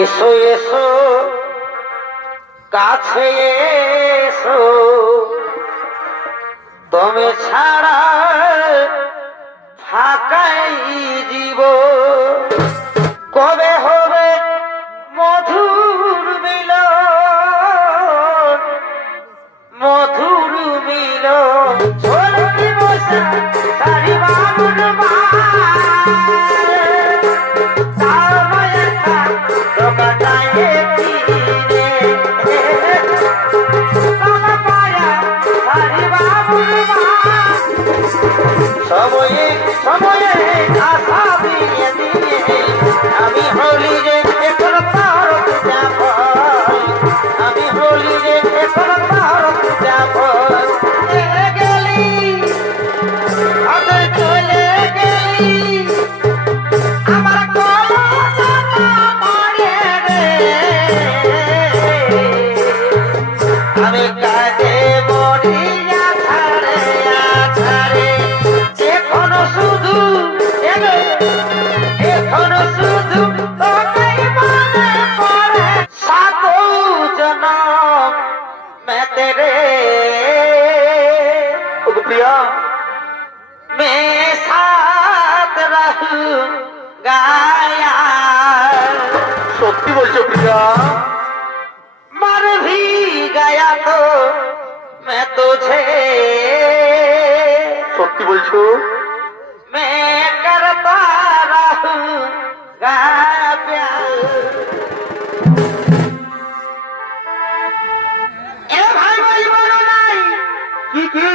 এসো এসো কাছে এসো, তুমি ছাড়া ফাঁকাই জীব। কবে হবে মধুর মিলন, মধুর মিলন। ঝোলকি বসা সারি বাবুর মা, সময়ে সময়ে আশা দিয়ে দিয়ে আমি হলি রে এখন তার যাব, আমি হলি রে এখন তার যাব। গেলি আগে চলে গেলি আমার কলজা মারে রে, আমি কাজে মরিয়া ছাড়ে ছাড়ে এখনো শুধু এখনো শুধু তোকেই মনে পড়ে। সাত জনম मैं तेरे प्रिया मैं साथ रहूंगा। সত্যি বলছো প্রিয়া? मर भी गया तो मैं तुझे, সত্যি বলছো? मैं करता रहूंगा प्यार। এ ভাই ভাই বলো নাই কি কি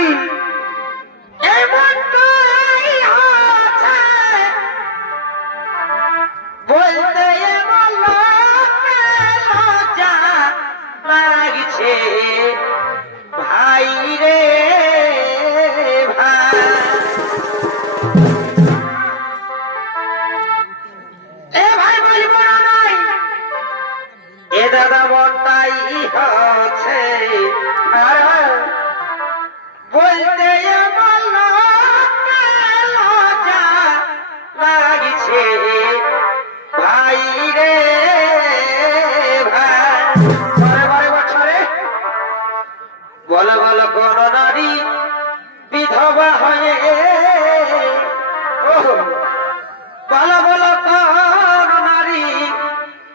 এমন তুই আছে বলতে এমন লজ্জা লাগছে ভাই রে ভাই। এ ভাই ভাই বলো নাই এ দাদা বন্টাই হচ্ছে বলতে এমন লজ্জা লাগছে ভাই রে ভাই। বারে বছরে বলো বলো কোন নারী বিধবা হয়ে, বলো বলো কোন নারী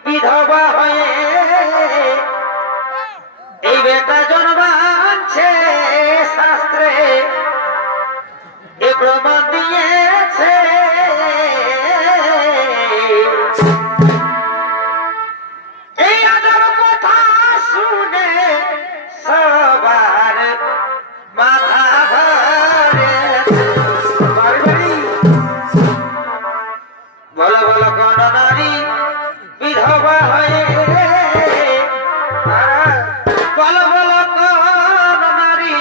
বিধবা হয়ে এই বেটা জন্মাচ্ছে শাস্ত্রে এ প্রমাণ দিয়েছে। এই আদর কথা শুনে সবার মাথা ধরে। বলো বলো কোন নারী বিধবা হয়ে, বলো বলো কোন নারী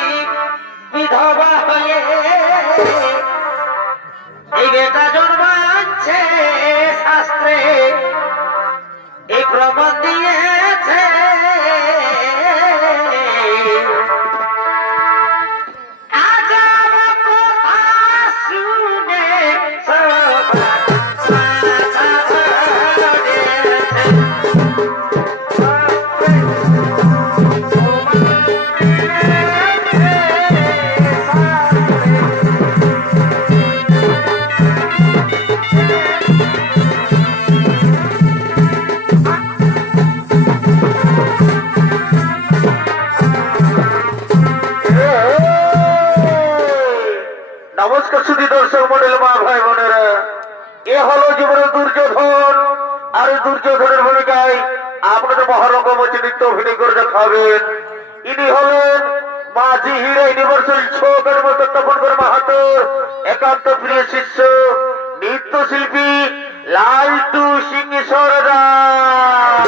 বিধবা হয়ে এই বেটা জন্মাচ্ছে শাস্ত্রে এই প্রমাণ দিয়েছে। আজব কথা শুনে সবার মাথা ধরেছে। নমস্কার সুধী দর্শক মন্ডল, মা ভাই বোনেরা, এ হলো জীবনের দুর্যোধন। আর দুর্যোধনের ভূমিকায় আপনাদের মহারঙ্গমঞ্চে নৃত্য অভিনয় করে দেখাবেন। ইনি হলেন মাঝি হিরো ইউনিভার্সাল ছোকের মতো তপনকর মাহাতোর একান্ত প্রিয় শিষ্য নৃত্যশিল্পী লালটু সিং সরদার।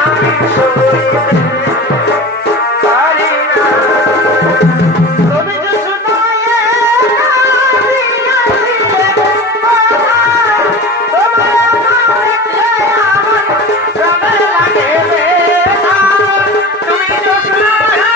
আমি সইতে পারি না। তুমি যে শুনায়ে দিয়াছিলে কথা, তোমার দেখলে আমার প্রাণে লাগে বেদনা। তুমি যে শুনায়ে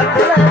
Thank you.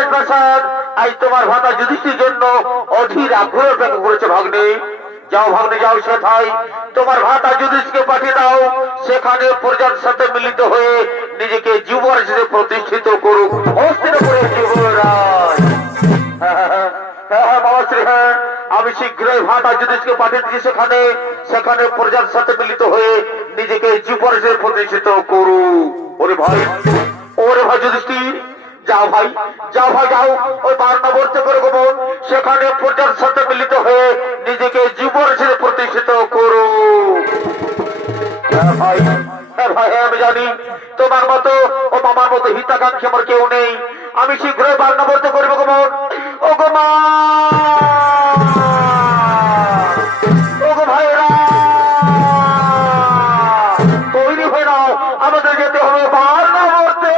রাজপ্রাসাদ আজ তোমার ভাতা যুধিষ্ঠির জন্য অধীর আগ্রহ ব্যক্ত করেছে ভাগ্নে। যাও ভাগ্নে যাও, সেথায় তোমার ভাতা যুধিষ্ঠিরকে পাঠিয়ে দাও, সেখানে প্রজার সাথে মিলিত হয়ে নিজেকে যুবরাজ হিসেবে প্রতিষ্ঠিত করুক। হস্তিনাপুরের যুবরাজ। বাবাশ্রী, হ্যাঁ, আমি শীঘ্রই ভাতা যুধিষ্ঠিরকে পাঠিয়ে দিচ্ছি সেখানে, সেখানে প্রজার সাথে মিলিত হয়ে নিজেকে যুবরাজ হিসেবে প্রতিষ্ঠিত করুক। ওরে ভাই, ওরে ভাই যুধিষ্ঠির, যাও ভাই, যাও ভাই, যাও ওই বারণাবর্তে করে গোপন সেখানে প্রজার সাথে মিলিত হয়ে নিজেকে যুবরাজ হিসেবে প্রতিষ্ঠিত করো। হ্যাঁ ভাই, হ্যাঁ ভাই, হ্যাঁ আমি জানি তোমার মতো ও মামার মতো হিতাকাঙ্ক্ষী আমার কেউ নেই। আমি শীঘ্রই বারণাবর্তে করবো গোপন। ও গো মা, ও গো ভাইরা, তৈরি হয়ে নাও, আমাদের যেতে হবে বারণাবর্তে।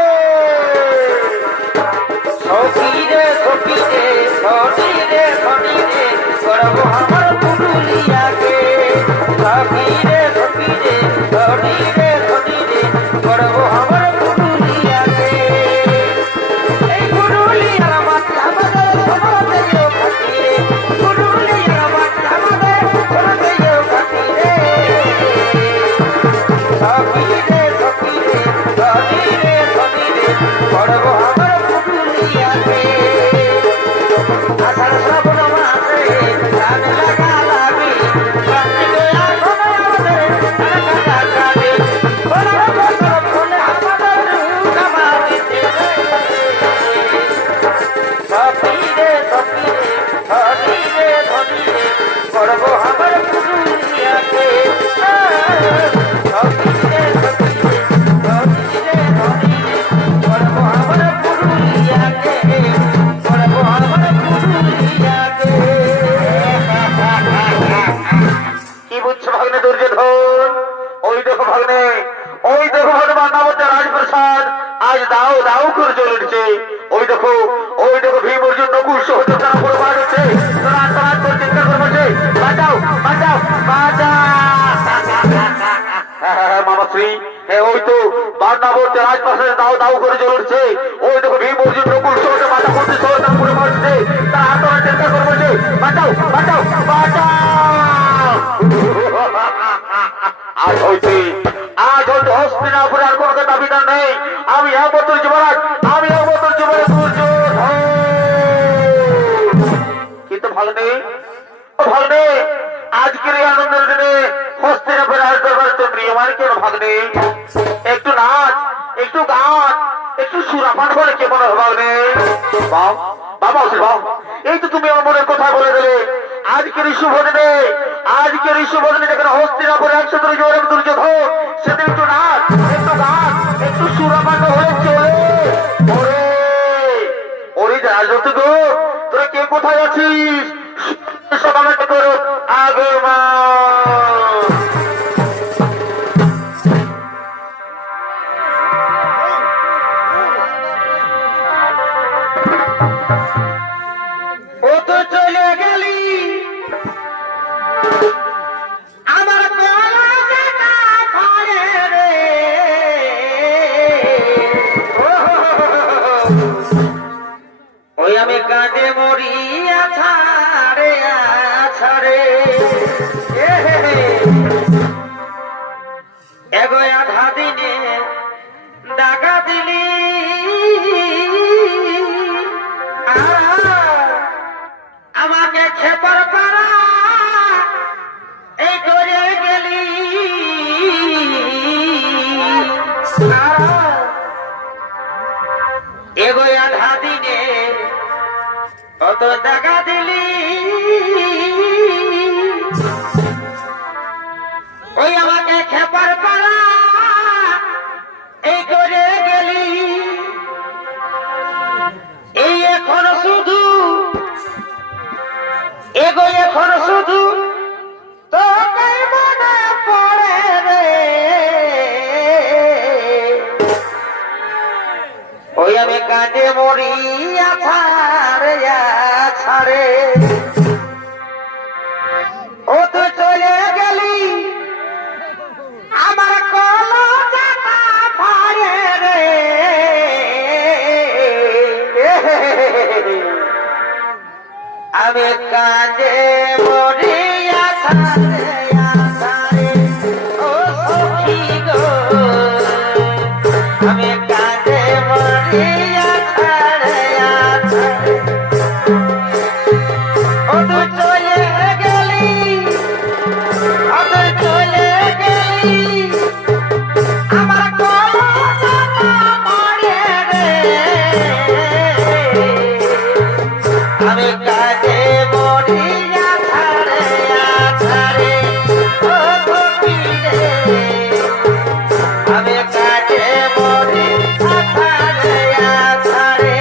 সখীরে সখীরে ধনীরে ধনীরে করব আমার পুরুলিয়াকে। সখীরে সখীরে ধনীরে ধনীরে করব আমার পুরুলিয়াকে। এই পুরুলিয়ার মাটি আমাদের সমাজেও খাটিরে, পুরুলিয়ার মাটি আমাদের সমাজেও খাটিরে। সখীরে সখীরে ধনীরে ধনীরে করব আমার পুরুলিয়াকে। আষাঢ় শ্রাবণ মাসে ধান লাগা লাগি, কার্তিকে এখন আমাদের ধান কাটা কাটি। 15 বছর ফলে আমাদের কামাইতে সখীরে সখীরে ধনীরে ধনীরে করব আমার পুরুলিয়াকে। সখীরে সখীরে ধনীরে ধনীরে করব আমার পুরুলিয়াকে, করব আমার পুরুলিয়াকে। কি বুঝছো ভাগ্নে দুর্যোধন? ওই দেখো ভাগ্নে, ওই দেখো ভাগ্নে বারণাবর্তের রাজপ্রাসাদ আজ দাও দাও করে চলে উঠছে। ওই দেখো, ওই দেখো ভীম অর্জুন নকুল সহযোগ তারা পুরো বার হচ্ছে, তারা আত্মনাদ করে চিন্তা করে বলছে বাঁচাও বাঁচাও বাঁচাও। মামাশ্রী, হ্যাঁ ওই তো বারণাবর্তের রাজপ্রাসাদে দাও দাও করে চলে উঠছে। ওই দেখো ভীম অর্জুন নকুল সহযোগ মাথা করতে সহ তারা পুরো বার হচ্ছে, তারা আত্মনাদ চিন্তা করে বলছে বাঁচাও বাঁচাও বাঁচাও। আজ হইতে হস্তিনাপুরে আর কোনো দাবিদার নেই। আমি একমাত্র যুবরাজ, আমি একমাত্র যুবরাজ দুর্যোধন। কিন্তু ভাগ্নে, ও ভাগ্নে, আজকের এই আনন্দের দিনে হস্তিনাপুরে রাজদরবারে তো নিয়মান কেন ভাগ্নে? একটু নাচ, একটু গান, একটু সুরাপান হলে কেমন হবে ভাগ্নে? বাবা বাবা, এই তো তুমি আমার মনের কথা বলে দিলে। আজকের এই শুভ দিনে, আজকের এই শুভ দিনে যেখানে হস্তিনাপুরে 100 জোর দুর্যোধন, সেদিন একটু নাচ, একটু গান, একটু সুরাপান হলে চলে। ওরে ওরে রাজত গো, তোরা কে কোথায় আছিস? সকালে করো আগে মা। ও তো চলে গেলি আমার গলা কাটা ফাড়ে রে। ওই আমি কাঁদে মরি আছাড়ে আছাড়ে। এগো আধা দিনে ডাকা দিলি, আমাকে খেপার পারা এই করে গেলি। এগো আধা দিনে কত টাকা দিলি, ওই আমাকে খেপার পারা এই করে গেলি। এই এখন শুধু এগো এখন শুধু তোকে মনে পড়ে রে। ওই আমি কাঁদে মরি আছাড়ে আছাড়ে। ও তো চলে গেলি আমার কলজাটা ফাড়ে রে। আমি কাজে মরিয়া থারে আধারে ও সখী গো আমি কাজে মরিয়া থারে আধারে ও তুই চলে গেলি ও তুই চলে গেলি আমার কলটা মরে রে আমি কাজে মরিয়া ছাড়ে আছাড়ে ও সখী রে আমি কাজে মরিয়া ছাড়ে আছাড়ে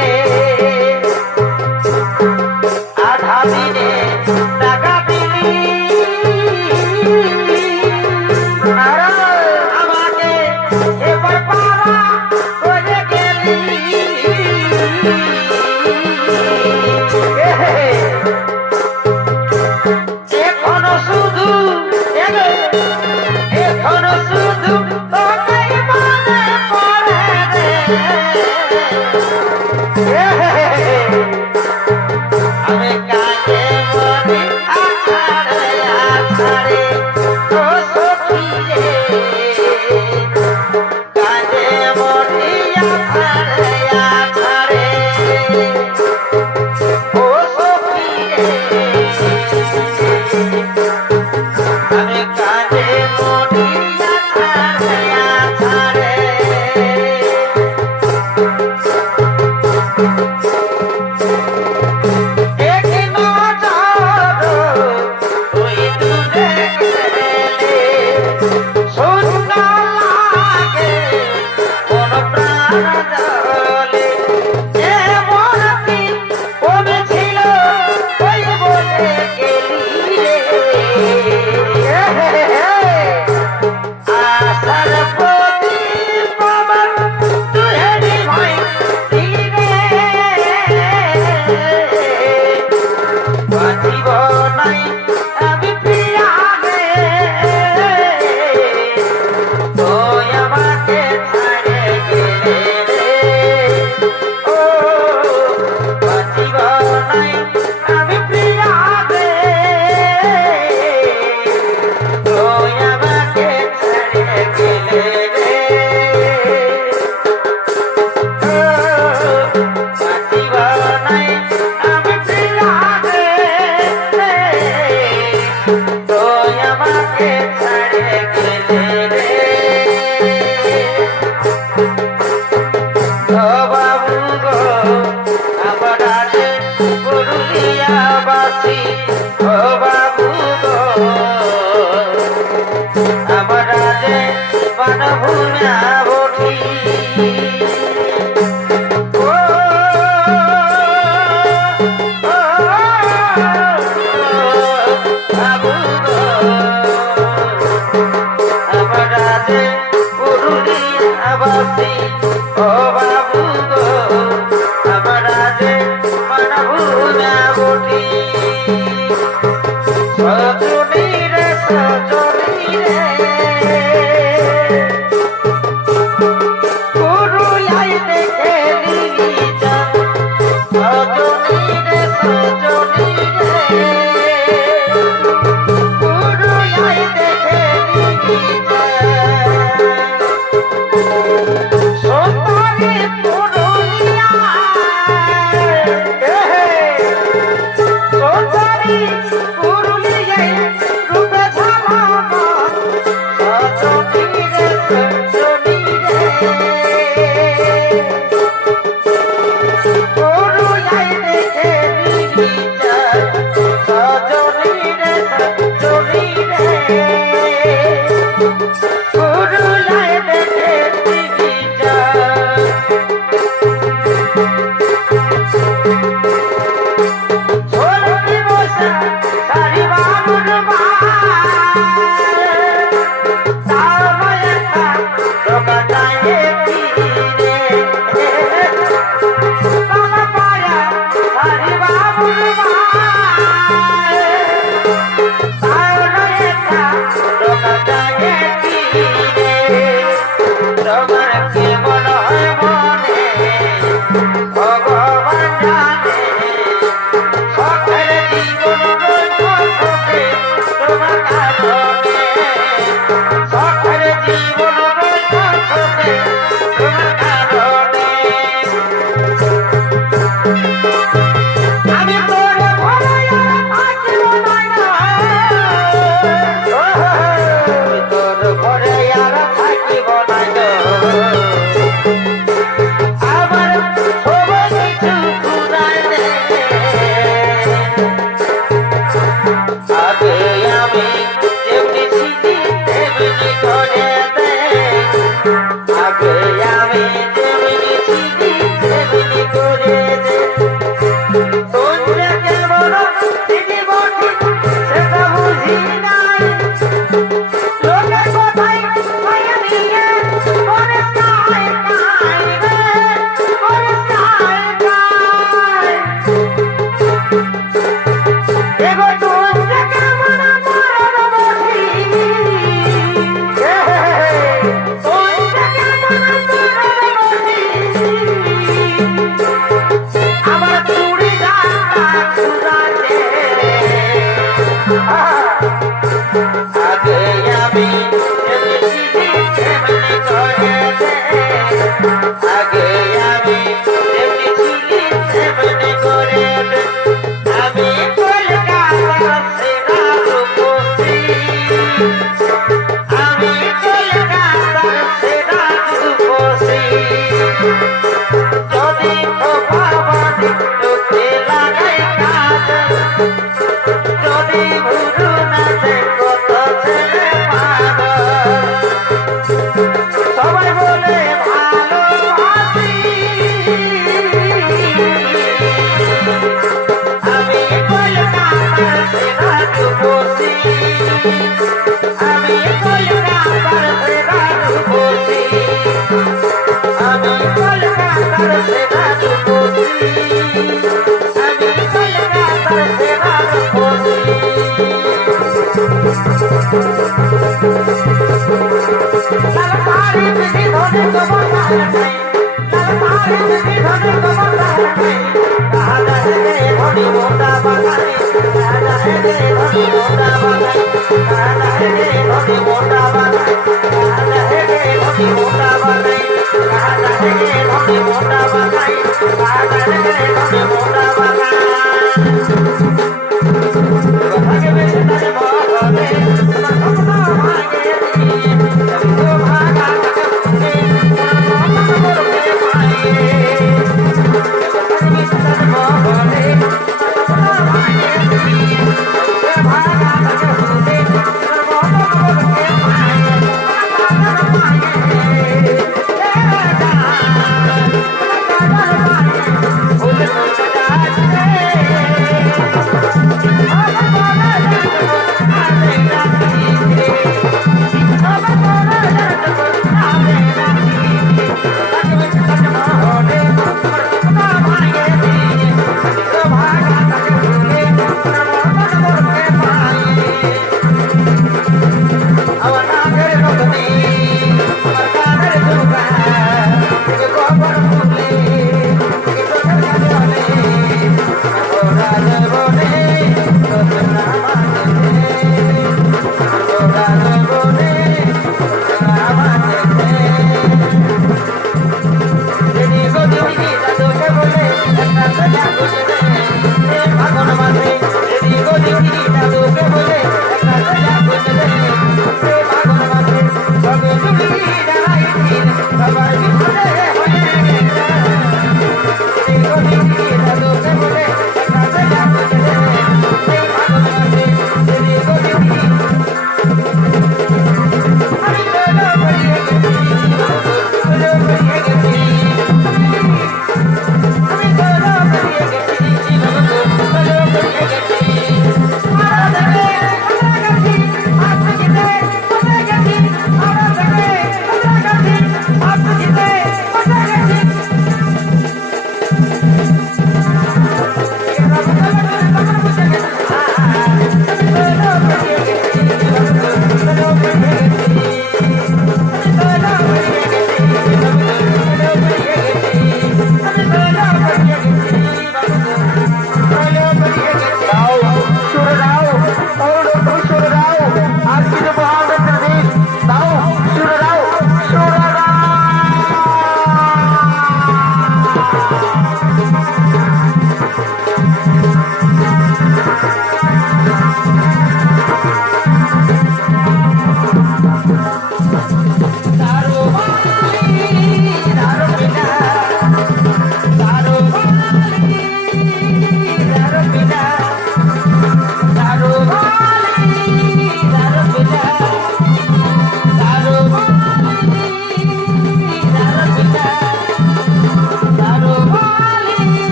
আধা দিনে টাকা দিলি আমাকে এবার পাওয়া করে গেলি এখনো শুধু এখনো শুধু তোকেই মনে পড়ে রে আমি কাজে মরি আছাড়ে আছাড়ে ও সখী রে কাজে মরি আছাড়ে আছাড়ে ও সখী রে আমি কাজে মরি আছাড়ে আছাড়ে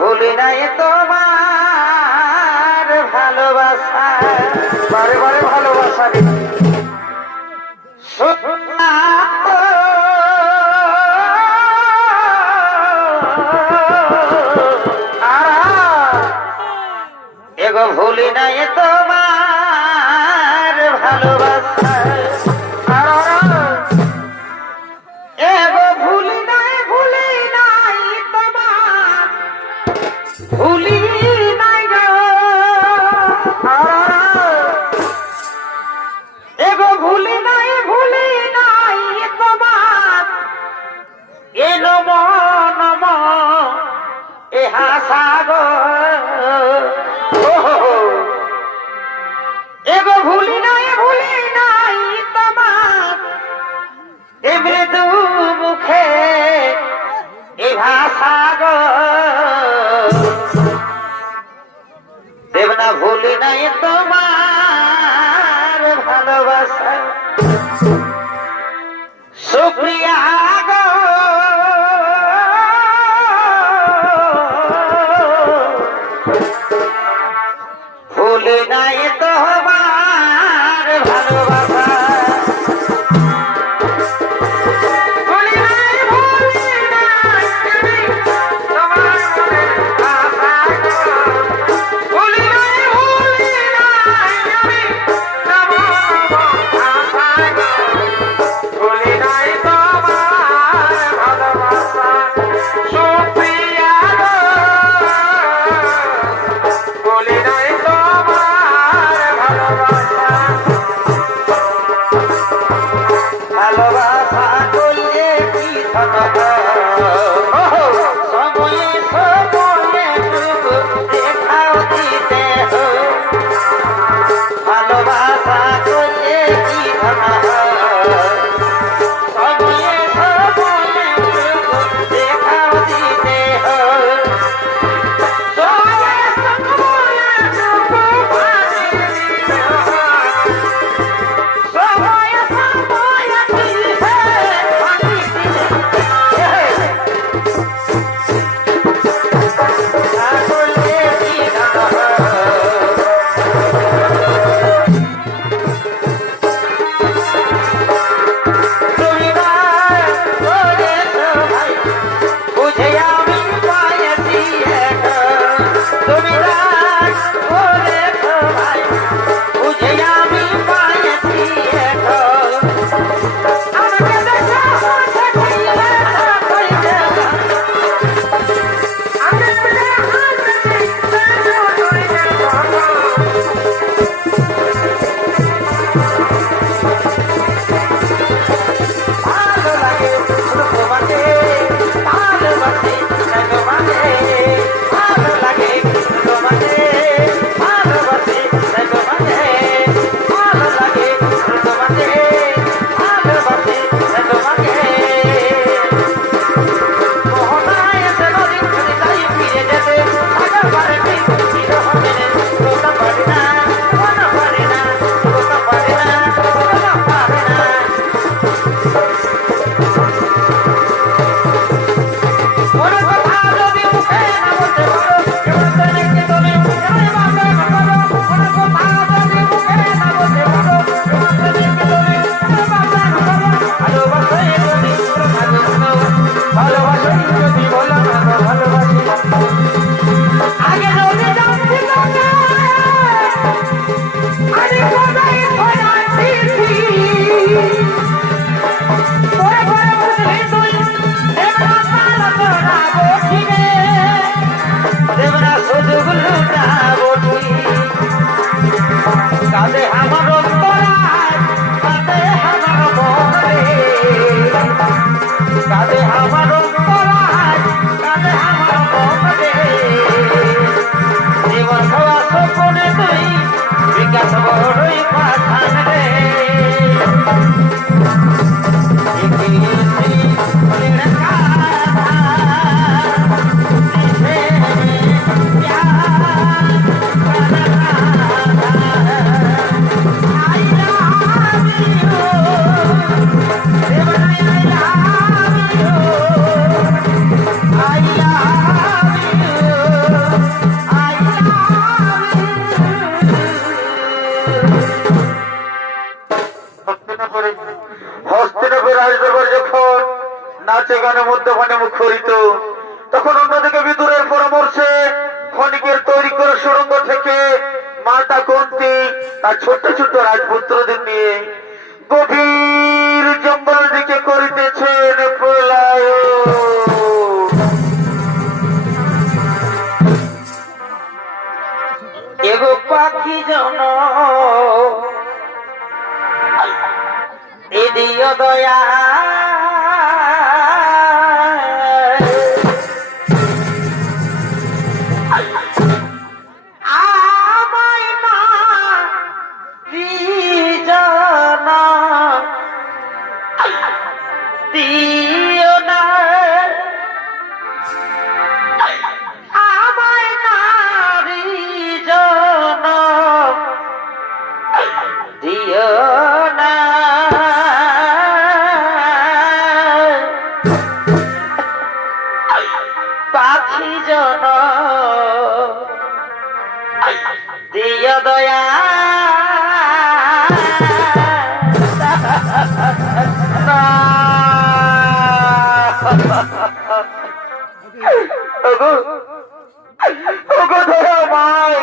ভুলি নাই তোমার ভালোবাসা, বারে বারে ভালোবাসা এগো ভুলি নাই তোমার ভালোবাসা, এগো ভুলি নাই তোমার ভুলি নাই গো, এগো ভুলি নাই তোমার এ নম নম এ হাসাগো, এগো ভুলি নাই তোমার এ মৃদু মুখে এ ভাষা গো, দেবনা ভুলি নাই তোমার ভালোবাসা সুপ্রিয়া গো, ভুলি নাই তোমার ভালোবাসা, গানে মদ্যপানে মুখরিত। তখন অন্যদিকে বিদুরের পরামর্শে ক্ষণিকের তৈরি করে সুড়ঙ্গ থেকে মাতা কুন্তী তার ছোট্ট ছোট্ট রাজপুত্রদের নিয়ে গভীর জঙ্গল দিকে করিতেছেন পলায়ন। এগো পাখি জন এদিও দয়া আমায় না বিজনা দিও না আমায় নারী জন দিও না পাখি জন দিও দয়া ওগো ওগো দয়া মায়,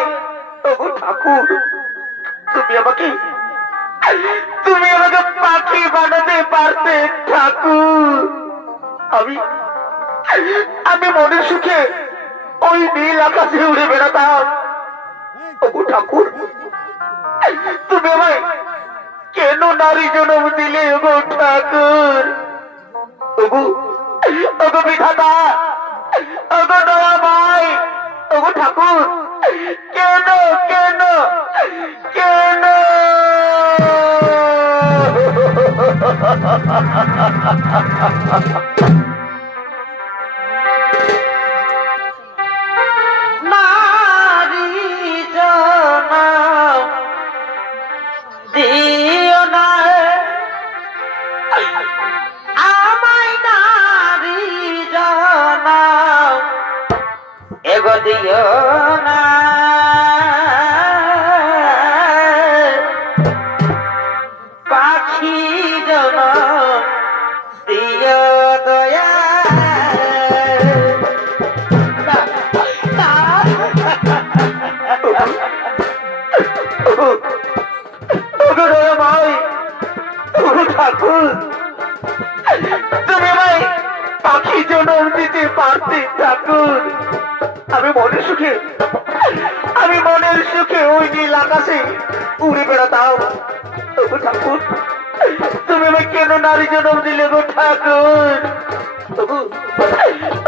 ওগো ঠাকুর, তুমি আমাকে পাখি বানাতে পারতে ঠাকুর। আমি মনের সুখে ওই নীল আকাশে উড়ে বেড়াতাম। ওগো ঠাকুর, তুমি আমায় কেন নারী জন্ম দিলে ওগো ঠাকুর? ওগো ওগো বিধাতা, ওগো দয়াময়, ওগো ঠাকুর, কেন কেন কেন? নারী জন দিও না আমায় নারী জন এগো দিও না পাখি জন দিও দয়া ওগো দয়াময়, ওগো ঠাকুর, তুমি আমায় পাখি জন্ম দিতে পারতে ঠাকুর। আমি মনের সুখে ওই নীল আকাশে উড়ে বেড়াতাম। ওগো ঠাকুর, তুমি আমায় কেন নারী জন্ম দিলে গো ঠাকুর? ওগো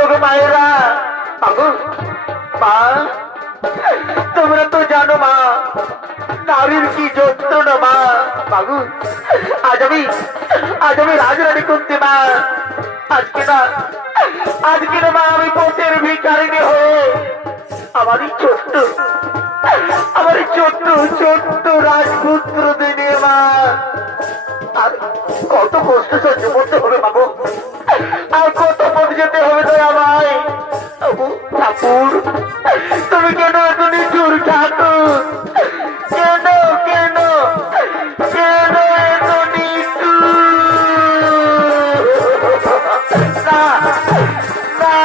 ওগো মায়েরা, ওগো মা, তোমরা তো জানো মা, নারীর কি যন্ত্রণা মা। বাবু, আজ আমি রাজরানী কুন্তী মা, আজকে না মা, আমি পথের ভিখারিণী হয়ে আমার এই ছোট্ট রাজপুত্র দিনে মা, আর কত কষ্ট সহ্য করতে হবে বাবু, আর কত পথ যেতে হবে তো আমায়। ঠাকুর, তুমি কেন এত নিষ্ঠুর ঠাকুর? কেন কেন কেন এত নিষ্ঠুর? না না,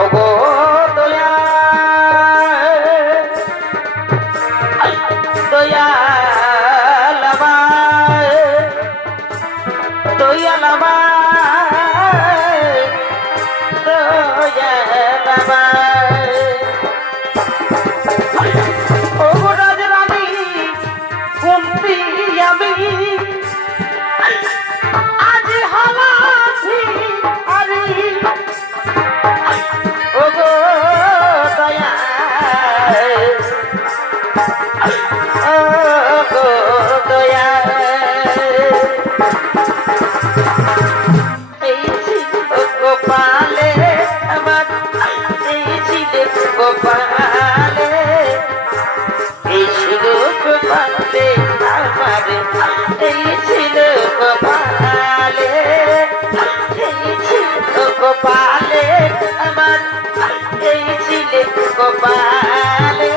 ওগো দয়া দয়ালামায় দয়ালামায় দয়ালামায় ওগো রাজরানী কুন্তী আমি আজ হালাছি আরে ওগো দয়া ওগো দয়া এই ছিল গোপালে আমার, এই ছিল গোপালে, এই ছিল গোপালে আমার, এই ছিল গোপালে, এই ছিল গোপালে আমার, এই ছিল গোপালে,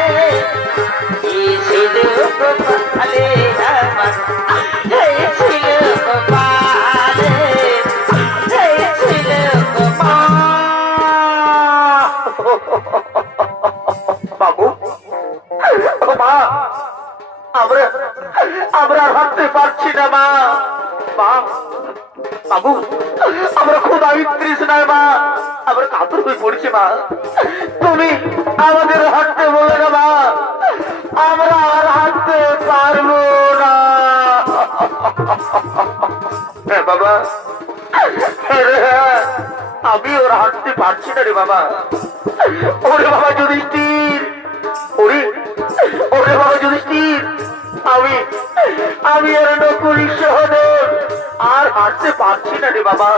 এই ছিল গোপালে আমার, এই ছিল নয় মা, আমরা কাতর হয়ে পড়ছি মা। তুমি আমাদের হাঁটতে বলে না মা, আমরা আর হাঁটতে পারবো না। হ্যাঁ বাবা, আমি ওর হাঁটতে পারছি না রে বাবা। ওরে বাবা যুধিষ্ঠির, ওরে ওরে বাবা যুধিষ্ঠির, আমি আমি আর নকুল সহদেব আর হাঁটতে পারছি না রে বাবা।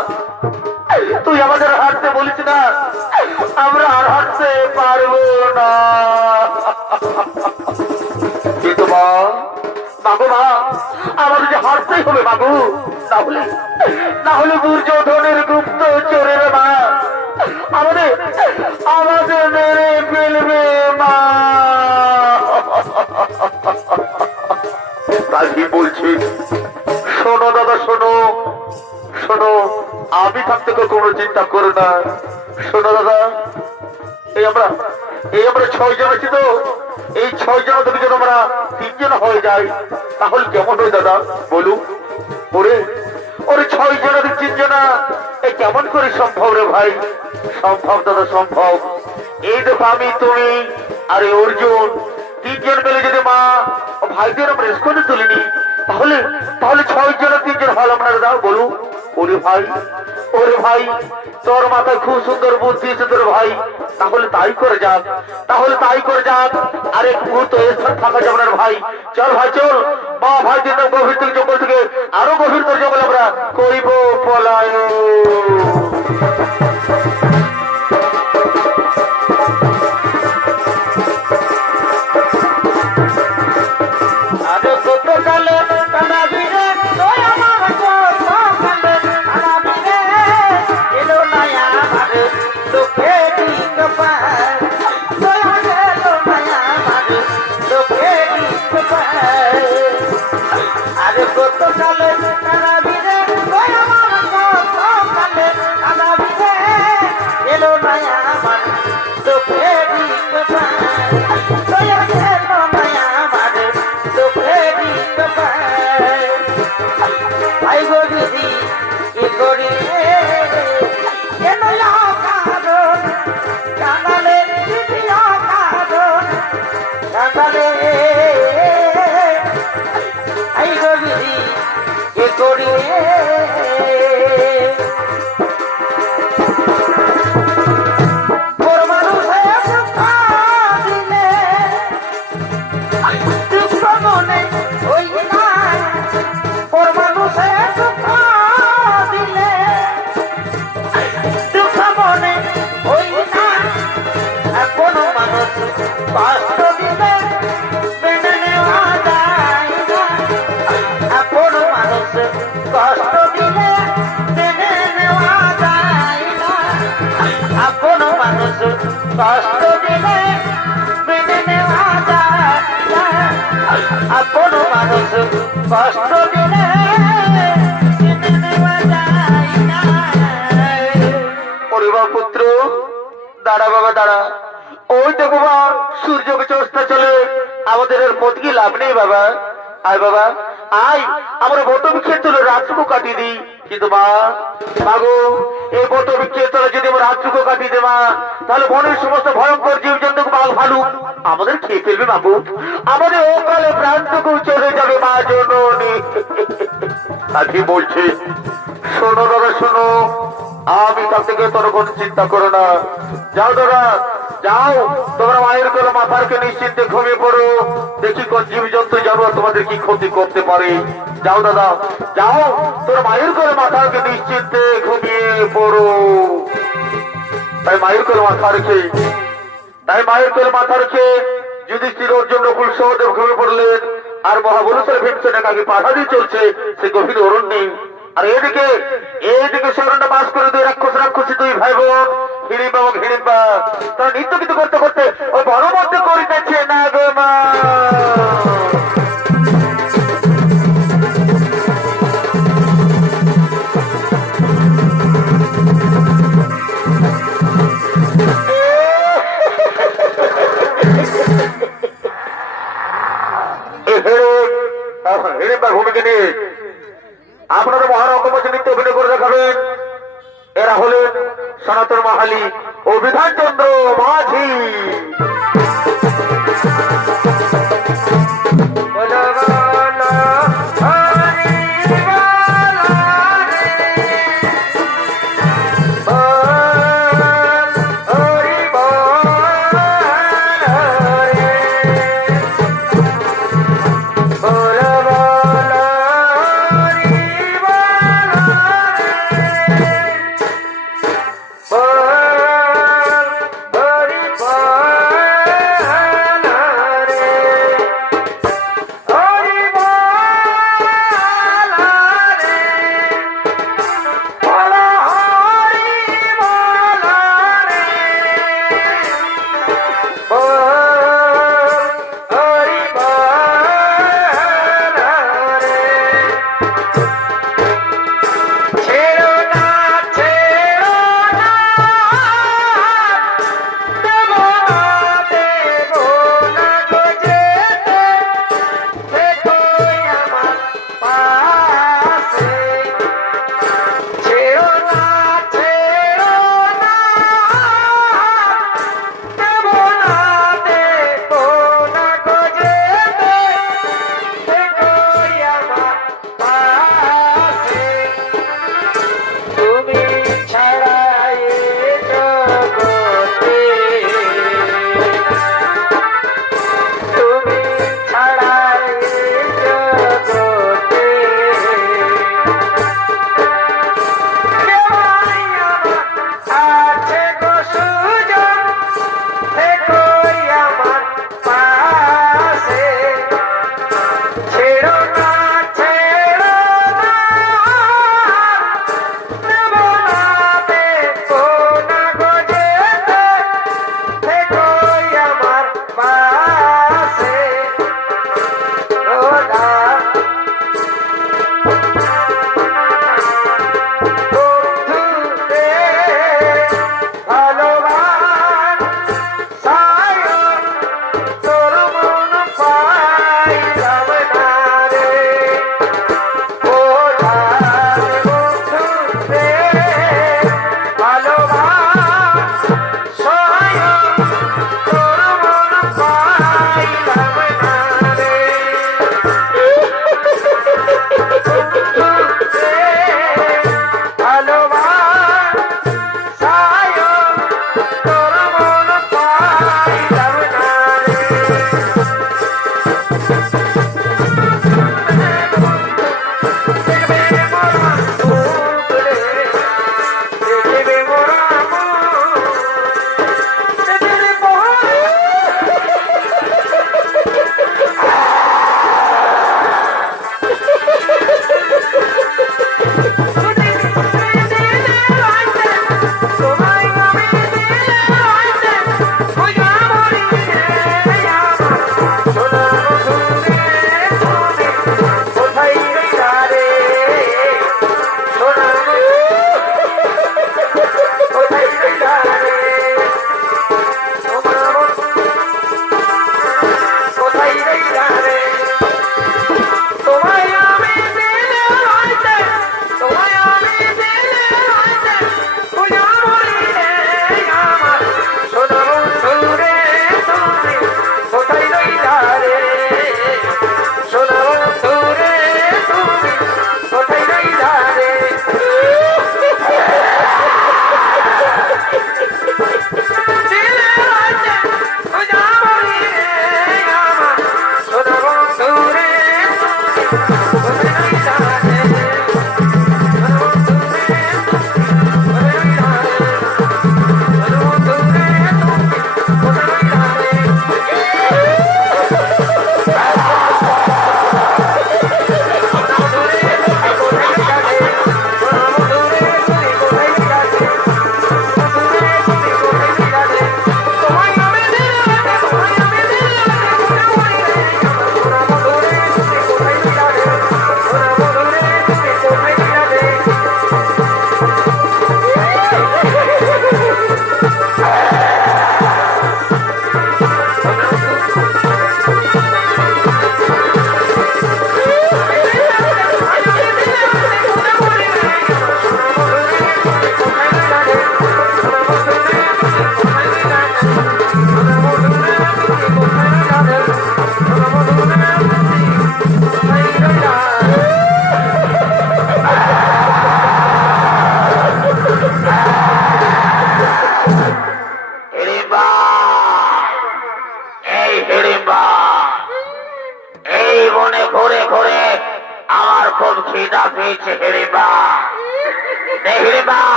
তুই আমাদের হাঁটতে বলিস না, আমরা আর হাঁটতে পারবো না। কিন্তু মা, মাগো মা, আমাদের যে হাঁটতেই হবে মাগো, না হলে দুর্যোধনের গুপ্ত চোরের মা আমাদের আমাদের মেরে ফেলবে মা। রাজি বলছি, শোনো দাদা শোনো শোনো, আমি থাকতে কোনো চিন্তা করো না। শোনো দাদা, এই আমরা 6 জন আছি তো, এই 6 জন থেকে যদি আমরা 3 জন হয়ে যাই তাহলে কেমন হয় দাদা বলুন? ওরে ওরে 6 জন 3 জন, এই কেমন করে সম্ভব রে ভাই? সম্ভব দাদা সম্ভব। এই দেখো আমি তুমি আর এই অর্জুন 3 জন মিলে যদি মা ও ভাইদের আমরা স্কুলে তুলিনি তাহলে তাহলে 6 জন 3 জন হল আমরা দাও বলুন। ওরে ভাই তোর মাথায় খুব সুন্দর বুদ্ধি আছে তোর ভাই, তাহলে তাই করে যাক, আর এক মুহূর্ত স্থান থাকা যাবে না ভাই। চল ভাই চল, মা ভাই দিন গভীর থেকে জঙ্গল থেকে আরো গভীর তোর জঙ্গল আমরা করিব পলায়ন। কষ্ট দিলে মেনে নেওয়া যায় না, আপন মানুষ কষ্ট দিলে মেনে নেওয়া যায় না। পরিবার পুত্র দাঁড়া বাবা দাঁড়া, ওই দেখো বা সূর্যকে চোস্তা চলে, আমাদের এর পথ কি লাভ নেই বাবা। আয় বাবা আয়, আমরা বট বৃক্ষের তলে রাতটুকু কাটিয়ে দিই। কিন্তু মা মাগো, এই বট বৃক্ষের তলে যদি আমরা রাতটুকু কাটিয়ে দেয় মা, তাহলে বনের সমস্ত ভয়ঙ্কর জীব জন্তু বাঘ ভালুক আমাদের খেয়ে ফেলবে মাগো, আমাদের অকালে প্রাণটুকু চলে যাবে মা জননী। আজকে বলছি শোনো দাদা শোনো, আমি তার থেকে তোর কোনো চিন্তা করো না। যাও দাদা যাও, তোমরা মায়ের করে মাথাকে নিশ্চিন্তে ঘুমিয়ে পড়ো, দেখি কোন জীব জন্তু জানোয়ার তোমাদের কি ক্ষতি করতে পারে। যাও দাদা যাও, তোর মায়ের করে মাথাকে নিশ্চিন্তে ঘুমিয়ে পড়ো। তাই মায়ের করে মাথা রেখে যুধিষ্ঠির অর্জুন নকুল সহদেব ঘুমিয়ে পড়লেন। আর মহাবলুসের ভীমসেনকে আগে পাঠা দিয়ে চলছে সে গভীর অরণ্যে। আর এদিকে সে অরণ্য বাস করে দুই রাক্ষসী দুই ভাই বোন হিড়িম্বা এবং হিড়িম্বা তারা নৃত্য কিন্তু করতে করতে ওই বড় মধ্যে করিতেছে না গো মা। হিড়িম্বার ভূমিকে নিয়ে আপনারা মহারঙ্গমঞ্চে নৃত্য অভিনয় করে দেখাবেন। এরা হলেন সনাতন মাহালি ও বিধানচন্দ্র মাঝি। বলো বলো হরি বলো রে, বল হরি বল রে, বলো বলো হরি বল রে, বল হরি বল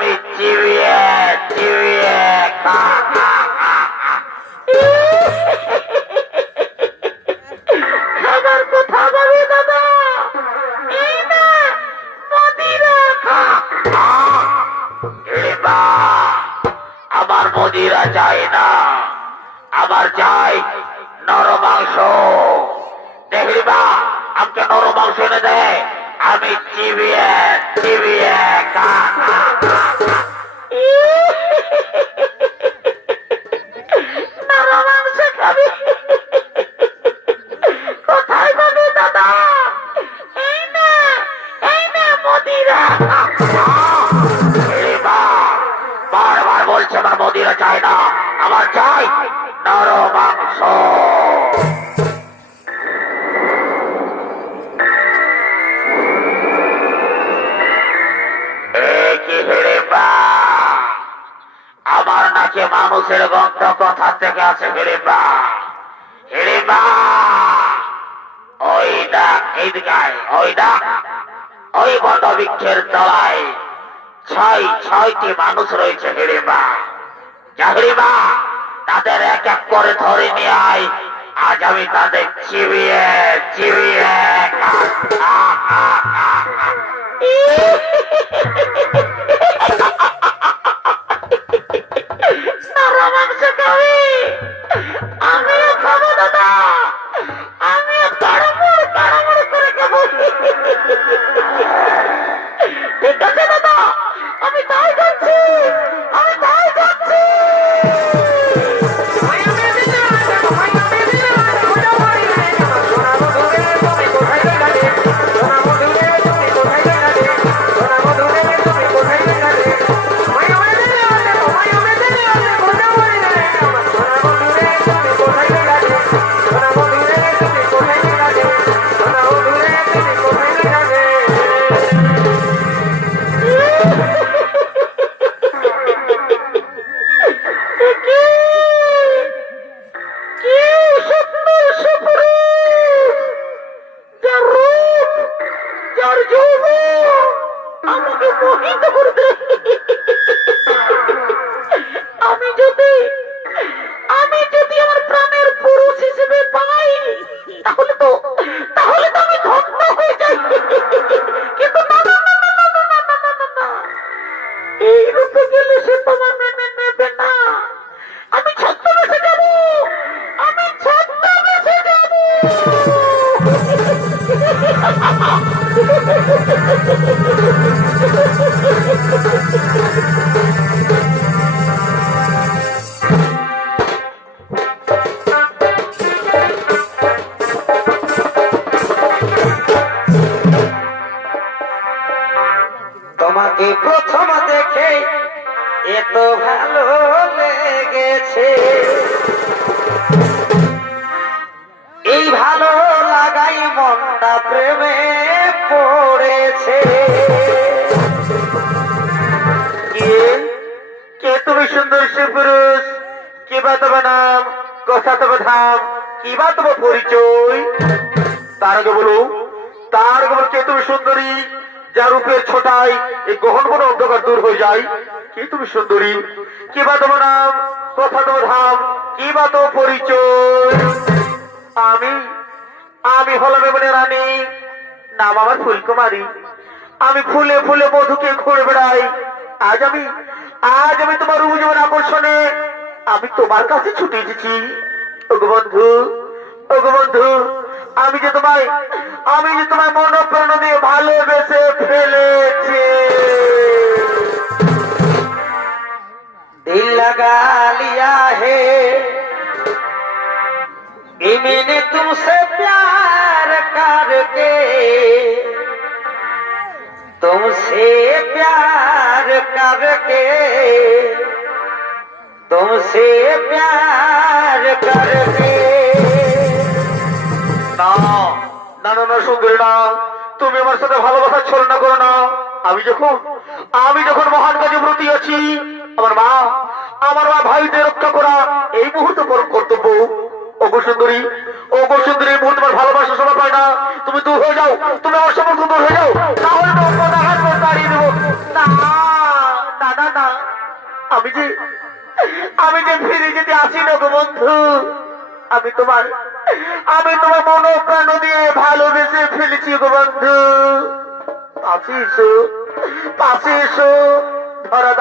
আমি চিবিয়ে চিবিয়ে খাবার কোথা যাবে দাদা? এই না মদিরা আমার মদিরা চাই না, আমার চাই নরম মাংস। দেখলি বা আমাকে নরম মাংস এনে দে, আমি চিবিয়ে চিবিয়ে নরম মাংস খাবি? কোথায় পাবে দাদা? এই না মদিরা। বারবার বলছে আমার মদিরা চাই না, আমার চাই নরম মাংস। আমার নাকে মানুষের গন্ধ কোথা থেকে আছে? হিড়িম্বা হিড়িম্বা, ওই ডাক এইদিকে, ওই ডাক, ওই বট বৃক্ষের তলায় ছয়টি মানুষ রয়েছে। হিড়িম্বা হিড়িম্বা, তাদের এক এক করে ধরে নিয়ে আয়, আজ আমি তাদের চিবিয়ে চিবিয়ে মাংস খাবি? আমিও খাবো দাদা, আমিও তাড়ামড় করে খাবো। ঠিক আছে দাদা, আমি তাই যাচ্ছি, আমি তাই যাচ্ছি। আমাকে মোহিত করবে। আমি যদি আমার প্রাণের পুরুষ হিসেবে পাই, তাহলে তো আমি ধন্য হয়ে যাই। কিন্তু না না না না না না না না না না, এই রূপে গেলে সে তোমার মেনে নেবে না। আমি ছদ্মবেশে যাব, আমি ছদ্মবেশে যাব। তোমাকে প্রথম দেখে এত ভালো লেগেছে, এই ভালো লাগাই মনটা প্রেমে পড়েছে। কে তুমি সুন্দর সে পুরুষ? কি বা তোমার নাম, কথা তোমার ধাম, কি বা তোমার পরিচয়? তার আগে বলো, কে তুমি সুন্দরী, যার রূপের ছোটায় এই গহন বন অন্ধকার দূর হয়ে যায়? কি তুমি সুন্দরী? কি বা তোমার নাম, কথা তোমার ধাম, কি বা তোমার পরিচয়? আমি হলাম এমনি রানী, নাম আমার ফুলকুমারী। আমি ফুলে ফুলে মধুকে ঘুরে বেড়াই। আজ আমি তোমার রূপ জীবন আকর্ষণে আমি তোমার কাছে ছুটে এসেছি। ওগো বন্ধু, আমি যে তোমায় মন প্রাণ দিয়ে ভালোবেসে ফেলেছি। दिल लगा लिया है मैंने तुमसे प्यार करके, तुमसे प्यार करके, तुमसे प्यार करके। না না না না সুন্দরী না, তুমি আমার সাথে ভালোবাসার ছলনা করো না। আমি যখন মহান কাজে ব্রতী আছি, আমার মা ভাইদের রক্ষা করা এই মুহূর্তে পরম কর্তব্য। ওগো সুন্দরী, এই মুহূর্তে আমার ভালোবাসা শোভা পায় না। তুমি দূর হয়ে যাও, তুমি আমার সম্পর্ক দূর হয়ে যাও, তাহলে তো দাঁড়িয়ে দেবো। না আমি যে ফিরে যেতে আসি না গো বন্ধু। আমি তোমার মন প্রাণ দিয়ে ভালোবেসে ফেলেছি গো বন্ধু। পাশে এসো ধরা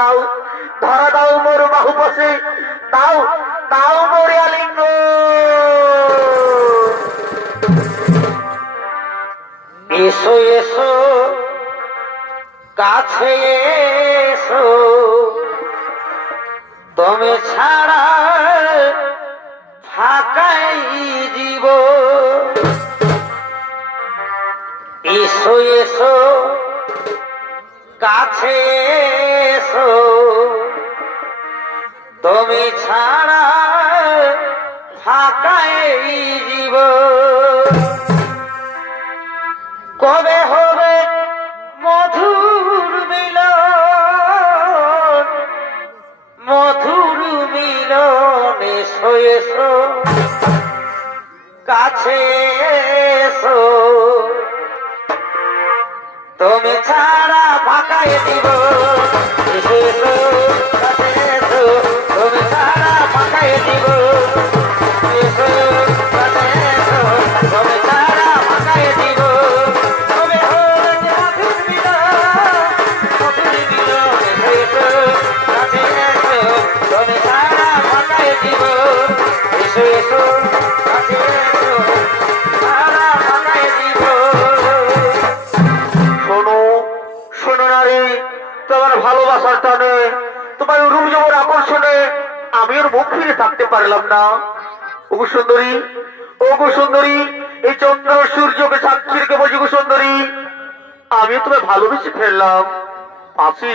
দাও মোর বাহু পাশে, দাও মোরে আলিঙ্গ। এসো এসো কাছে এসো, তুমি ছাড়া ফাঁকাই জীব। এসো এসো কাছে এসো, তুমি ছাড়া ফাঁকাই জীব। কবে হবে মধুর মিলন, মধুর মিলন। এসো এসো কাছে এসো, তুমি ছাড়া ফাঁকায় দিব। এসো এসো কাছে এসো, তুমি ছাড়া ফাঁকায় দিব। এসো কাছে এসো, তুমি ছাড়া ফাঁকায় দিব। তবে হবে যে মধুর মিলন, মধুর মিলন। এসো এসো কাছে এসো, তুমি ছাড়া ফাঁকায় দিব। এসো এসো কাছে এসো, ছাড়া ফাঁকায় দিব। শোনো না রে, তোমার ভালোবাসার টানে, তোমার রূপ যৌবন আকর্ষণে আমি ওর মুখ ফিরে থাকতে পারলাম না। ওগো সুন্দরী, এই চন্দ্র সূর্যকে সাক্ষী রেখে বলছি গো সুন্দরী, আমিও তোমায় ভালোবেসে ফেললাম। পাশে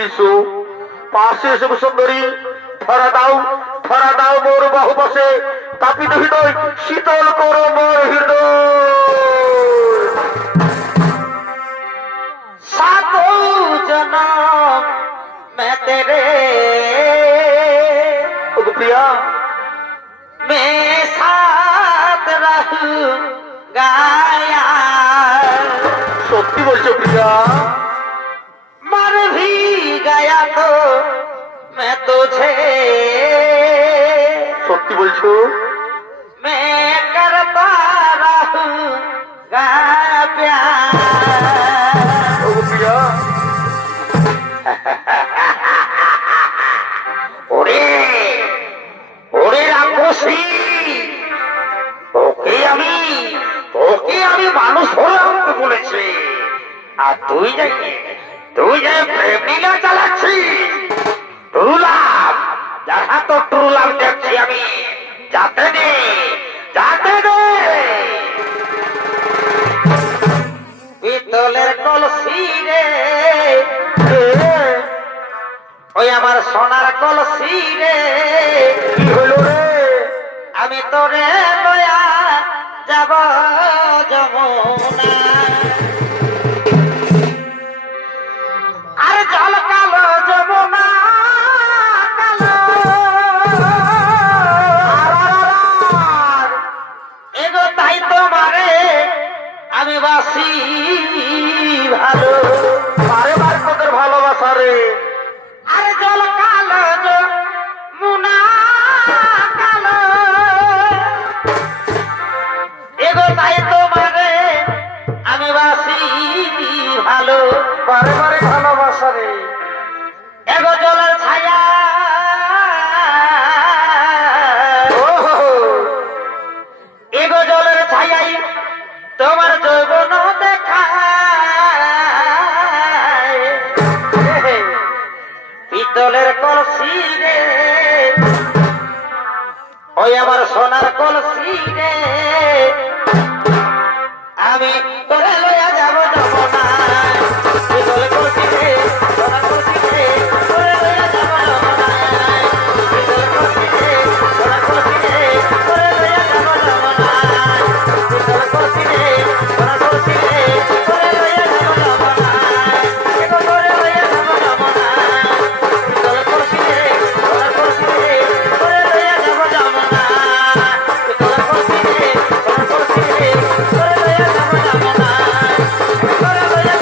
এসো গো সুন্দরী, ধরা দাও মোর বাহু পাশে, তাপিত হৃদয় শীতল করো মোর হৃদয়। सातों जन्म मैं तेरे, প্রিয়া मैं साथ रहूंगा यार। সত্যি বলছো প্রিয়া? मर भी गया तो मैं तुझे, সত্যি বলছো? मैं करता रहूंगा प्यार। প্রিয়া ওরে ওরে রাক্ষসী, তোকে আমি মানুষ ধরে আনতে বলেছি, আর তুই যাই প্রেম লীলা চালাচ্ছিস। ট্রুলাভ, যাহা তো ট্রুলাভ দেখছি আমি। যাতে দে পিতলের কলসি রে, ওই আমার সোনার কলসি রে। কি হলো রে? আমি তোরে লয়া যাব যমুনা, আর জল কালো যমুনা কালো। এগো তাই তোমারে আমি বাসি ভালো। বারে তোদের ভালোবাসা রে। আরে জল কালো যমুনা কালো, এগো তাই তোমারে আমি বাসি ভালো। বারে ভালোবাসা রে। এগো জলের ছায়া, এগো জলের ছায়াই তোমার যৌবন দেখায়। পিতলের কলসি রে, ওই আমার সোনার কলসি রে, আমি তোরে লইয়া যাব যমুনায়। পিতল কলসি রে, সোনার কলসি রে, তোরে লইয়া যাব যমুনায়। পিতল কলসি রে, সোনার কলসি রে, তোরে লইয়া যাব যমুনায়। পিতল কলসি রে, সোনার কলসি রে, তোরে লইয়া যাব যমুনায়। এগো তোরে লইয়া যাব যমুনায়। পিতল কলসি রে, সোনার কলসি রে, তোরে লইয়া যাব যমুনায়। পিতল কলসি রে, সোনার কলসি রে, তোরে লইয়া যাব যমুনায়। তোরে লইয়া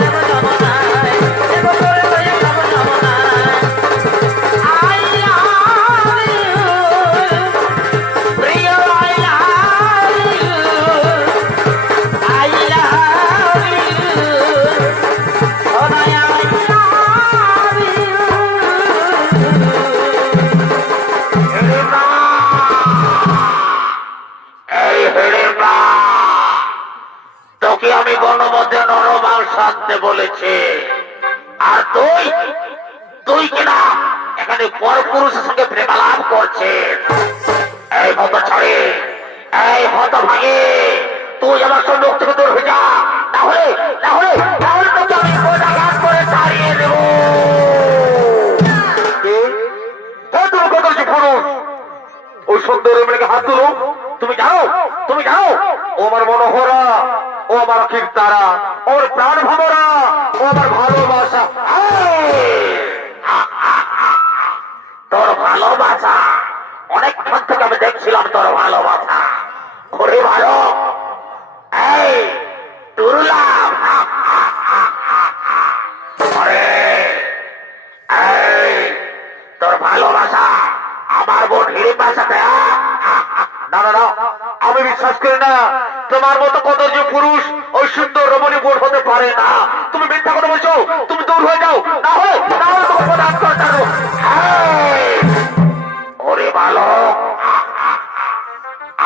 বলেছে। আর তুই তুই কিনা এখানে পর পুরুষের সঙ্গে প্রেমালাপ করছেন। এই হত ছাড়ে, এই হত ভাগে, তুই আমার সঙ্গে মুখ থেকে দূর হয়ে যা, তাহলে তাহলে তাহলে তোকে আমি কোটাঘাত করে তাড়িয়ে দেব। তুমি কত পুরুষ, ওই সুন্দর মেয়েকে হাত তুলো। তুমি জানো ও আমার মনোহরা, ও আমার কীর্তারা, ওর প্রাণ ভাবরা, ও আমার ভালোবাসা। তোর ভালোবাসা অনেকক্ষণ থেকে আমি দেখছিলাম, তোর ভালোবাসা করে ভালো। এই দুর্লভ, তোর ভালোবাসা আমার বোন হিড়িম্বার সাথে। না না না, আমি বিশ্বাস করি না তোমার মতো কদর্য পুরুষ ওই সুন্দর রমণী বোন হতে পারে না। তুমি মিথ্যা কথা বলছো, তুমি দূর হয়ে যাও, না হলে তোমাকে প্রদান করে দেবো। ওরে বালক,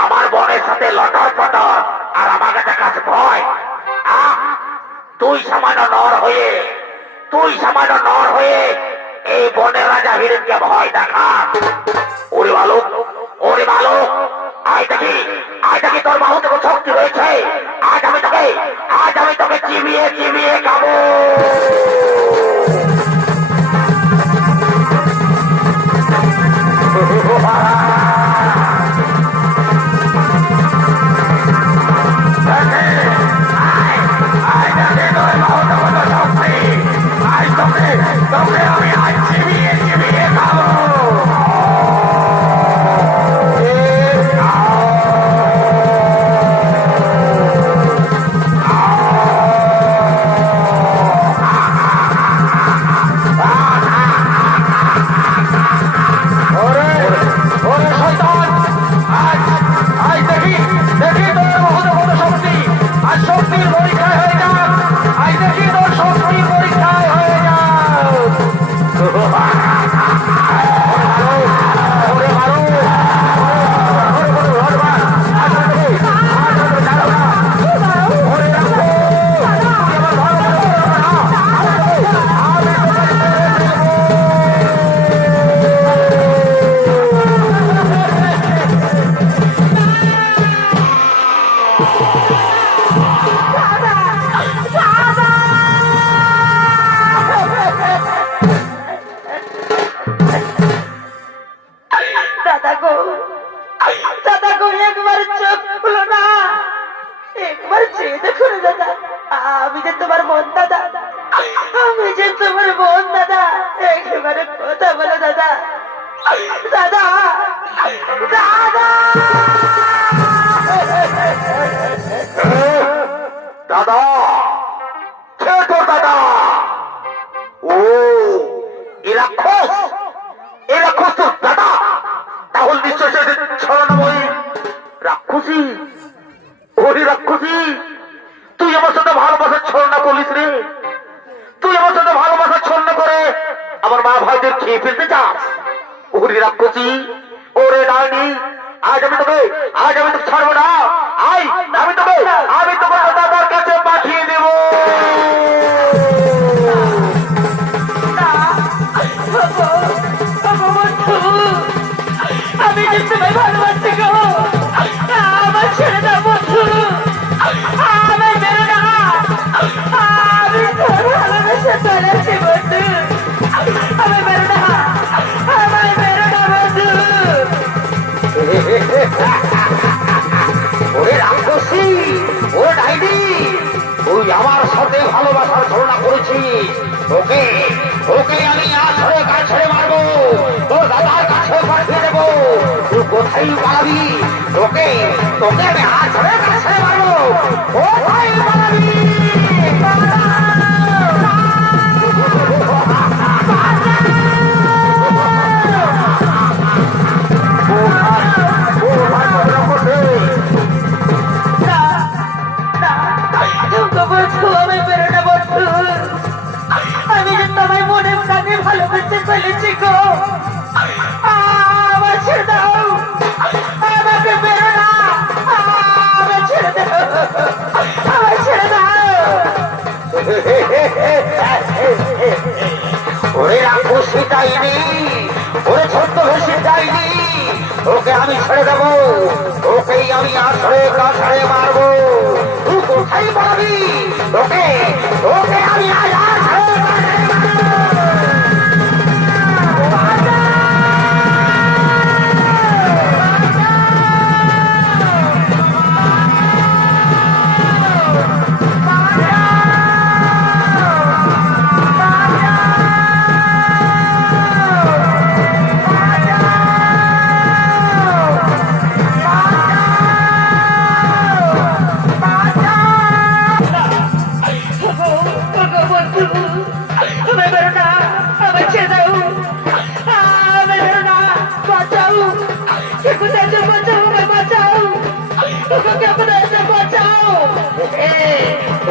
আমার বোনের সাথে লটর পটর আর আমাকে দেখাচ্ছে ভয়। তুই সামান্য নর হয়ে এই বনের রাজা হিড়িম্বকে ভয় দেখা। ওরে বালক, আয় দেখি তোর বাহুতে কোনো শক্তি রয়েছে। আজ আমি তোকে চিবিয়ে খাবো। দাদা, কে তোর দাদা? ও এ রাক্ষস তোর দাদা? তাহলে নিশ্চয় ছলনাময়ী রাক্ষসী। ওরে রাক্ষসী, তুই আমার সাথে ভালোবাসার ছলনা করলিস রে। তুই আমার সাথে ভালোবাসার ছলনা করে আমার মা ভাইদের খেয়ে ফেলতে চাস। ওরে রাক্ষসী, ওরে ডাইনি, আজ আমি তোকে ছাড়বো না। আমি তোকে দাদার কাছে পাঠিয়ে দেব। আমি যে তোমায় ভালোবাসি গো, আমার ছেড়ে দাও বন্ধু, আমার মেরো না। আমি তোর ভালোবাসা চলেছি বন্ধু, আমার মেরো না বন্ধু। ওরে রাক্ষসী, ও ডাইনি, তুই আমার সাথে ভালোবাসার ছলনা করেছিস। ওকে আমি আছড়ে কাছে মারবো, তোর দাদার কাছে পাঠিয়ে দেবো। তুই কোথায় পালাবি? তোকে আমি আছড়ে কাছে মারবো। কোথায় পালাবি? আমি যে তোমায় মনের কাছে ভালোবাসতে ফেলেছি গো, আমার ছেড়ে দাও, আমাকে বেরো না, আমার ছেড়ে দাও, আমার ছেড়ে দাও। ওরে রাক্ষসী ডাইনি, ওরে ছোট্ট ভেসে ডাইনি, ওকে আমি ছেড়ে দেবো, ওকেই আমি আছড়ে কাছড়ে মারবো। তুই কোথায় পাবি? ওকে ওকে আমি আজ আছড়ে কাছড়ে মারবো।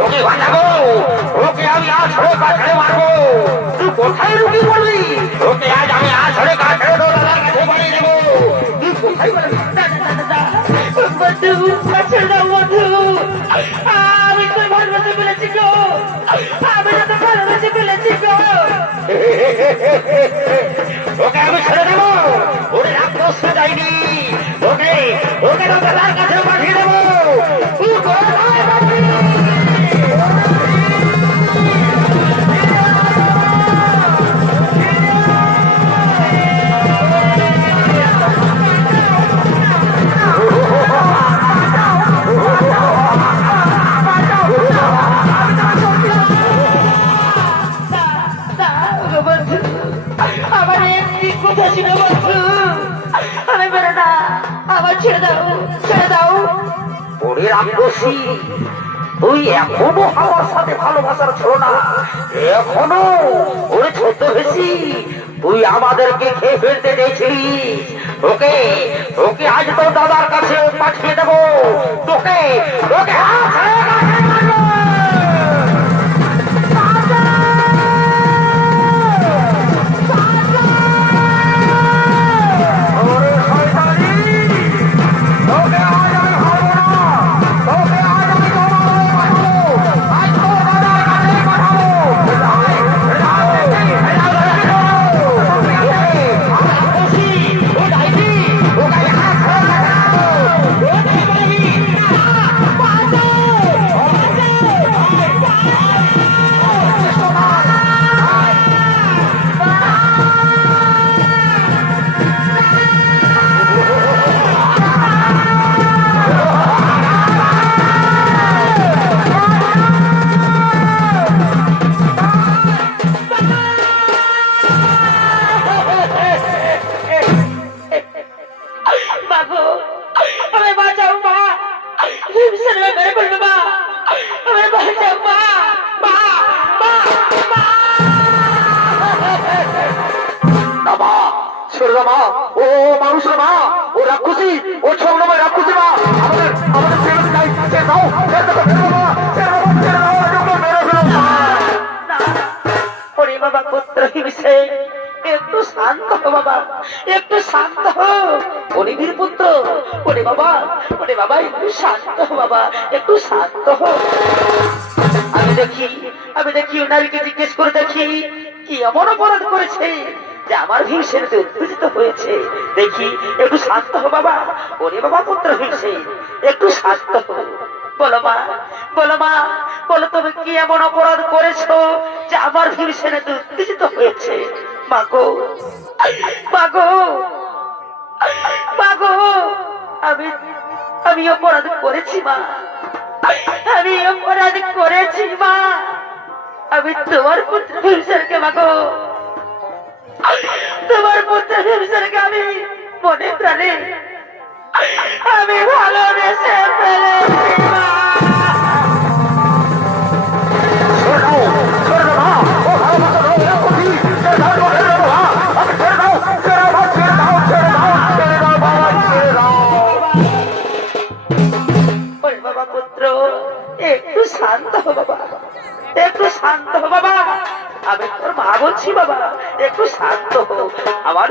ওকে বাঁচাবো, ওকে আমি আছড়ে কাছড়ে মারবো। তুই কোথায় রুগী বলবি? ওকে আজ আমি আছড়ে কাছড়ে দোতলার কাছে বাড়ি দেবো। তুই কোথায় বলবি? আমি তো ভালোবাসে ফেলেছি গো, আমি তো ভালোবাসে ফেলেছি গো। ওকে আমি ছেড়ে দেবো, ওরে রাক্ষসী ডাইনি, ওকে ওকে দোতলার কাছে পাঠিয়ে দেবো। তুই কোথায় বলবি? আমার একটি কথা ছিল বন্ধু, আমি বেরো না, আমার ছেড়ে দাও, ছেড়ে দাও। ওরে রাক্ষসী, তুই এখনো আমার সাথে ভালোবাসার ছিল না? এখনো? ওরে ছোট ভেসি, তুই আমাদেরকে খেয়ে ফেলতে চেয়েছিলিস। ওকে ওকে আজ তোর দাদার কাছে পাঠিয়ে দেবো। তোকে তোকে আছড়ে কাছড়ে মারবো। ওরে শয়তানি, তোকে আজ আমি খাবো না, তোকে আজ আমি তোমার পাঠাবো, আজ তোর দাদার কাছে পাঠাবো। বাবু, আমি বাঁচাও মা, ছেলে মেরে বলবে মা, আমি বাঁচাও মা, মা, মা, মা। না মা, ছেড়ে দাও মা, ও মানুষের মা, ও রাক্ষসী, ও ছলনাময় রাক্ষসী মা, আমাদের আমাদের ছেড়ে নাই, ছেড়ে দাও, ছেড়ে দাও, ছেড়ে দাও মা, ছেড়ে দাও, ছেড়ে দাও, আমাকে মেরে ফেলো মা। না, ওরে বাবা পুত্র হিসেবে একটু শান্ত হো বাবা, একটু শান্ত হো। অনিবির পুত্র, ওরে বাবা, ওরে বাবা, একটু শান্ত হো বাবা, একটু শান্ত হো। আমি দেখি নারীকে জিজ্ঞেস করে দেখি কি এমন অপরাধ করেছে যে আমার ভীষণতে উত্তেজিত হয়েছে। দেখি, একটু শান্ত হো বাবা, ওরে বাবা পুত্র ভীষণ, একটু শান্ত হো। বলো মা, বলো মা, বলো তুমি কি এমন অপরাধ করেছো যে আমার ভীষণতে উত্তেজিত হয়েছে? মাগো, মাগো, মাগো, আমি অপরাধ করেছি মা, আমি অপরাধ করেছি মা। আমি তোমার পুত্র ভীষণকে মাগো, তোমার পুত্র ভীষণকে আমি মনে প্রাণে আমি ভালোবেসে ফেলেছি মা। একটু শান্ত হো বাবা, একটু শান্ত হো বাবা, আমি তোর মা বলছি বাবা, একটু শান্ত হো। আমার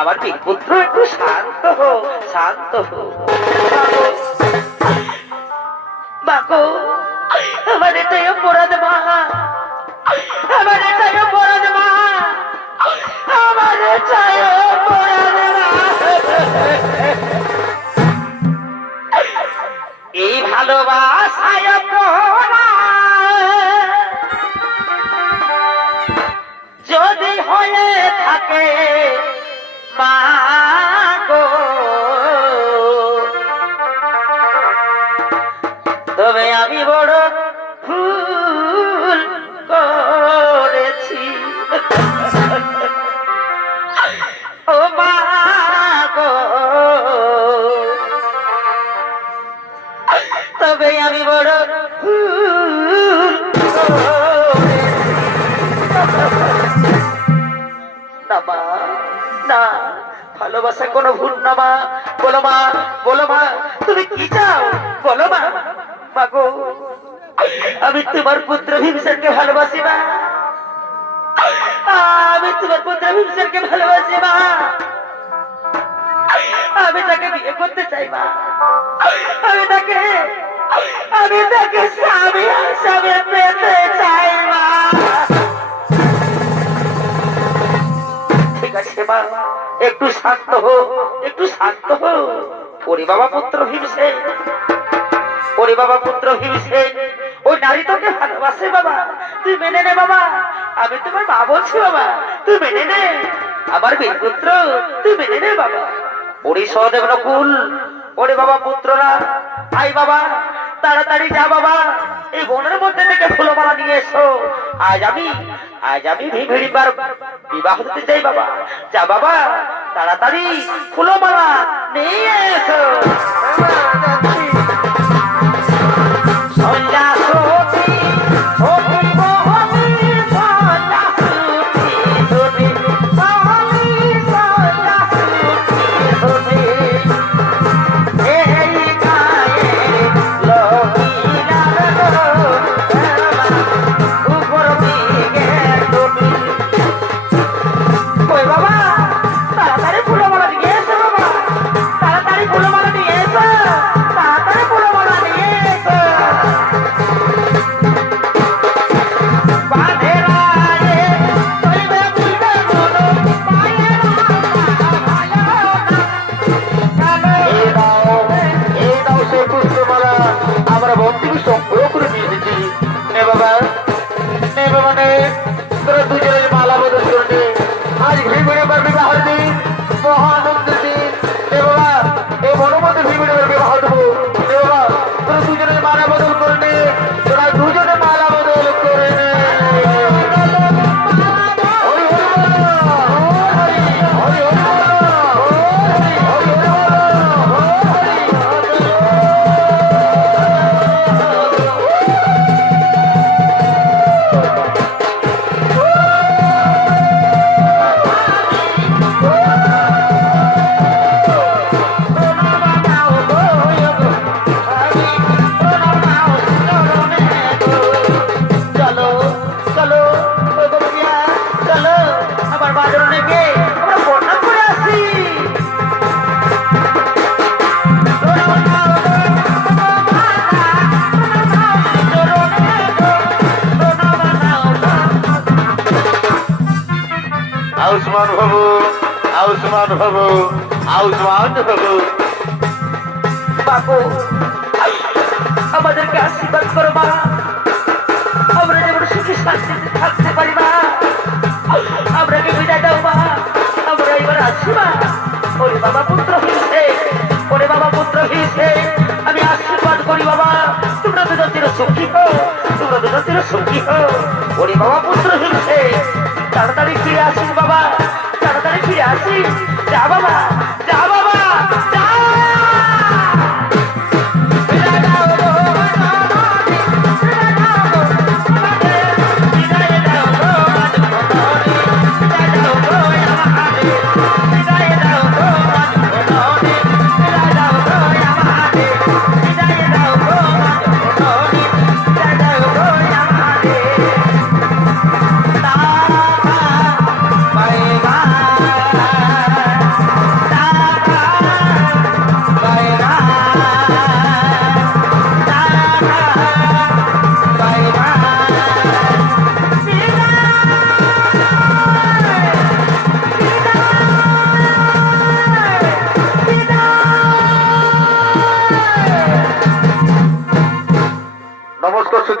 আমার পুত্র, একটু শান্ত হো, শান্ত হো। বাকো, আমার এটাই অপরাধ মা, আমার এটাই অপরাধ মা। না, ভালোবাসা কোনো ভুল না মা। বলো মা, বলো মা, তুমি কি চাও বলো মা। মাগো, আমি তোমার পুত্র ভীমসেনকে ভালোবাসি মা। আমি তোমার পুত্র ভীমসেনকে ভালোবাসি মা। আমি তাকে বিয়ে করতে চাই মা। আমি তাকে স্বামী হিসাবে পেতে চাই মা। ঠিক আছে মা, একটু শান্ত হো, একটু শান্ত হো। ওরে বাবা পুত্র ভীমসেন, ওরে বাবা পুত্র ভীমসেন, ওই নারী তোকে ভালোবাসে বাবা, তুই মেনে নে বাবা। আমি তোমার মা বলছি বাবা, তুই মেনে নে। আমার বীর পুত্র, তুই মেনে নে বাবা। ওরে সহদেব নকুল, ওরে বাবা পুত্ররা, আই বাবা, তাড়াতাড়ি যা বাবা, এই বনের মধ্যে থেকে ফুলমালা নিয়ে এসো। আজ আমি ভিড়িবার বিবাহ দিতে চাই বাবা। যা বাবা, তাড়াতাড়ি ফুলমালা নিয়ে এসো। সন্ধ্যা সতী, সতী বহনী, সন্ধ্যা সতী, সতী বহনী, সন্ধ্যা সতী, সতী। এই গায়ে লকিলার গো, উপর দিকে তুমি। কই বাবা, তাড়াতাড়ি ফুলমালা নিয়ে এসো বাবা, তাড়াতাড়ি ফুলমালা নিয়ে এসো, তাড়াতাড়ি ফুলমালা নিয়ে এসো। আমরা বন্ধুকে সংগ্রহ করে নিয়ে এসেছি। নে বাবা, নে বাবা নে, তোরা দুজনের মালা বদল করে নে। আজ ভিড়েবার বিবাহ দিন, মহানন্দের দিন। নে বাবা, এই বনমধ্যে ভিড়েবার বিবাহ দেবো। নে বাবা, তোরা দুজনের মালা বদল করে নে, তোরা দুজনে মালা বদল করে নে। হরি হরি বল, হরি হরি হরি বল, হরি হরি হরি বল, চলো চলো, ওই বন্ধুরা, চলো আমার বাজারে গিয়ে আমরা প্রণাম করে আসি। আয়ুষ্মান ভবু, আয়ুষ্মান ভবু, আয়ুষ্মান ভবু। বাবু, আমাদেরকে আশীর্বাদ করো মা, আমরা যেমন সুখী শান্তিতে থাকতে পারি মা। আমরাকে বিদায় দাও মা, আমরা এবার আসি মা। ওরে বাবা পুত্র ভীমসেন, ওরে বাবা পুত্র ভীমসেন, আমি আশীর্বাদ করি বাবা, তোমরা দুজন চির সুখী হো, তোমরা দুজন চির সুখী হো। ওরে বাবা পুত্র ভীমসেন, তাড়াতাড়ি ফিরে আসিস বাবা।